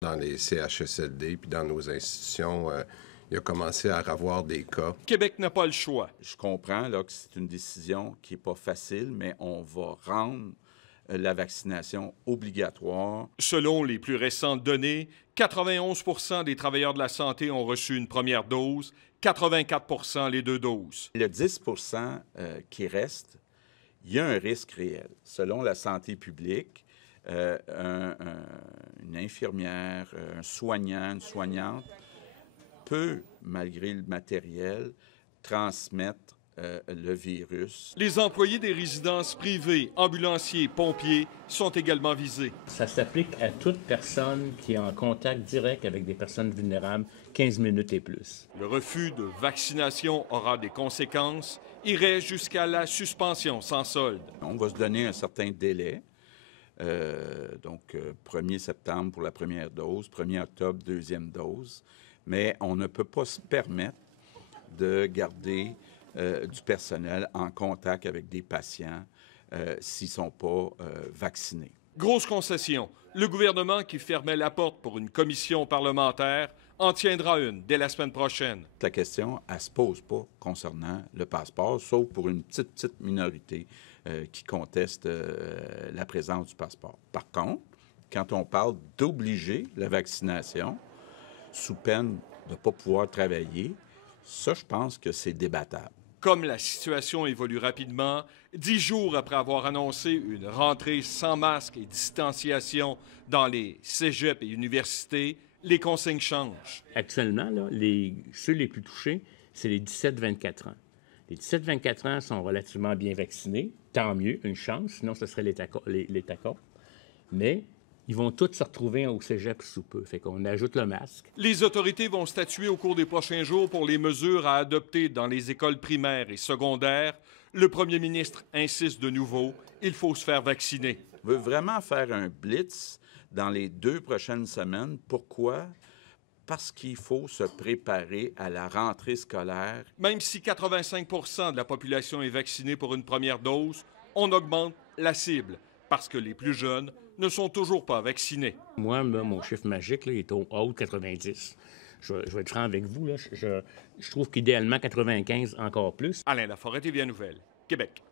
Dans les CHSLD puis dans nos institutions, il a commencé à avoir des cas. Québec n'a pas le choix. Je comprends là, que c'est une décision qui n'est pas facile, mais on va rendre la vaccination obligatoire. Selon les plus récentes données, 91 des travailleurs de la santé ont reçu une première dose, 84 les 2 doses. Le 10 qui reste, il y a un risque réel. Selon la santé publique, une infirmière, un soignant, une soignante peut, malgré le matériel, transmettre le virus. Les employés des résidences privées, ambulanciers, pompiers sont également visés. Ça s'applique à toute personne qui est en contact direct avec des personnes vulnérables, 15 minutes et plus. Le refus de vaccination aura des conséquences, irait jusqu'à la suspension sans solde. On va se donner un certain délai. 1er septembre pour la première dose, 1er octobre, deuxième dose. Mais on ne peut pas se permettre de garder du personnel en contact avec des patients s'ils ne sont pas vaccinés. Grosse concession. Le gouvernement qui fermait la porte pour une commission parlementaire en tiendra une dès la semaine prochaine. La question, elle ne se pose pas concernant le passeport, sauf pour une petite minorité qui conteste la présence du passeport. Par contre, quand on parle d'obliger la vaccination sous peine de ne pas pouvoir travailler, ça, je pense que c'est débattable. Comme la situation évolue rapidement, 10 jours après avoir annoncé une rentrée sans masque et distanciation dans les cégeps et universités, les consignes changent. Actuellement, là, ceux les plus touchés, c'est les 17-24 ans. Les 17-24 ans sont relativement bien vaccinés. Tant mieux, une chance, sinon ce serait l'État. Mais ils vont tous se retrouver au cégep sous peu. Fait qu'on ajoute le masque. Les autorités vont statuer au cours des prochains jours pour les mesures à adopter dans les écoles primaires et secondaires. Le premier ministre insiste de nouveau, il faut se faire vacciner. On veut vraiment faire un blitz dans les 2 prochaines semaines. Pourquoi? Parce qu'il faut se préparer à la rentrée scolaire. Même si 85 de la population est vaccinée pour une première dose, on augmente la cible parce que les plus jeunes ne sont toujours pas vaccinés. Moi, là, mon chiffre magique là, est au haut de 90. Je vais être franc avec vous. Là. Je trouve qu'idéalement, 95 encore plus. Alain Laforêt, TVA Nouvelle, Québec.